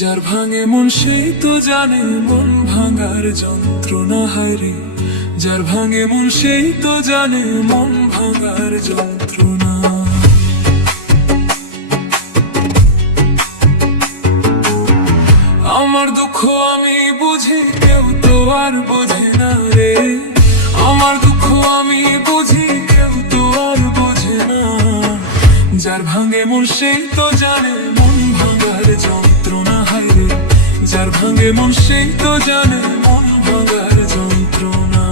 যার ভাঙে মন সেই তো জানে মন ভাঙার যন্ত্রণা হায়রে। যার ভাঙে মন সেই তো জানে মন ভাঙার যন্ত্রণা। আমার দুঃখ আমি বুঝি কেউ তো আর বোঝে না রে। আমার দুঃখ আমি বুঝি কেউ তো আর বোঝে না। যার ভাঙে মন সেই তো জানে মন ভাঙার যন্ত্রণা হায়রে। যার ভাঙে মন সেই তো জানে মন ভাঙার যন্ত্রণা।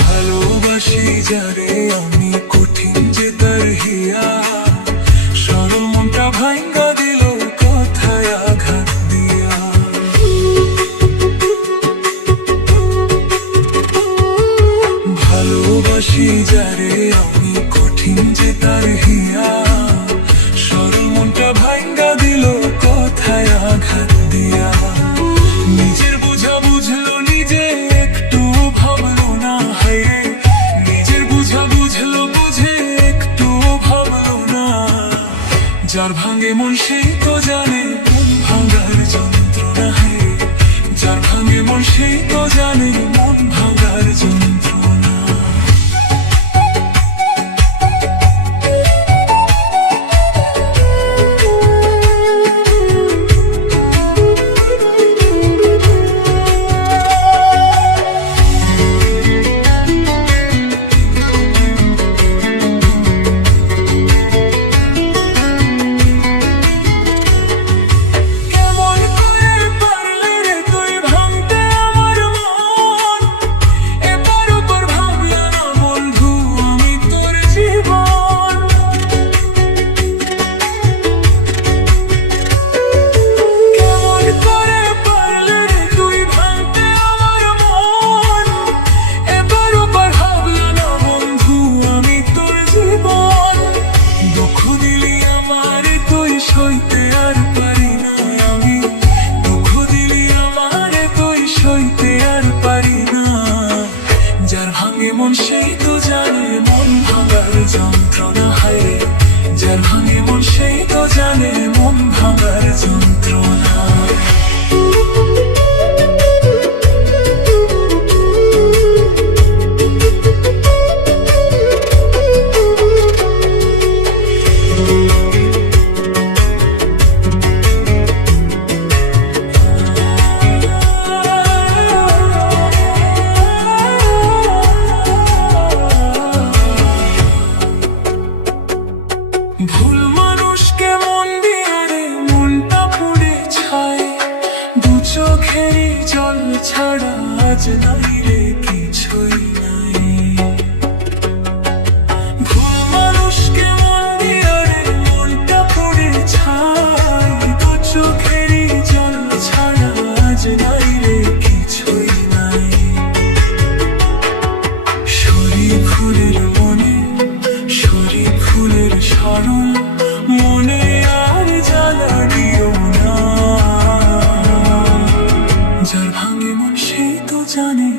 ভালোবাসি যারে আমি কঠিন যে তার হিয়া, সরল মনটা ভাঙ্গা দিল কথায় আঘাত দিয়া। ভালোবাসি যারে আমি কঠিন যে তার হিয়া, সরল মনটা ভাঙ্গা দিল কথায় আঘাত দিয়া। নিজের বোঝা বুঝলো নিজে একটু ভাবলো না হায়রে। নিজের বোঝা বুঝলো বুঝে একটু ভাবলো না। যার ভাঙে মন সেই তো জানে মন ভাঙার যন্ত্রণা হায়রে। যার ভাঙে মন সেই তো জানে মন ভাঙার যন্ত্রণা। সইতে আর পারি না আমি, দুঃখ দিলি আমারে তুই সইতে আর পারি না। যার ভাঙে মন সেই তো জানে মন ভাঙার যন্ত্রণা হায়রে। যার ভাঙে মন সেই তো জানে মন ভাঙার যন্ত্রণা। ভুল মানুষকে মন দিয়ে রে মনটা পুড়ে ছাই। দু চোখেরই জল ছাড়া আজ নাই রে কিছুই নাই। ভুল মানুষকে মন দিয়ে রে মনটা পুড়ে ছাই। দু চোখেরই জল ছাড়া আজ নাই রে কিছুই নাই। শরীর ফুলের মনে শরীর ফুলের সরল মনে আর জ্বালা দিও না। যার ভাঙে মন সেই তো জানে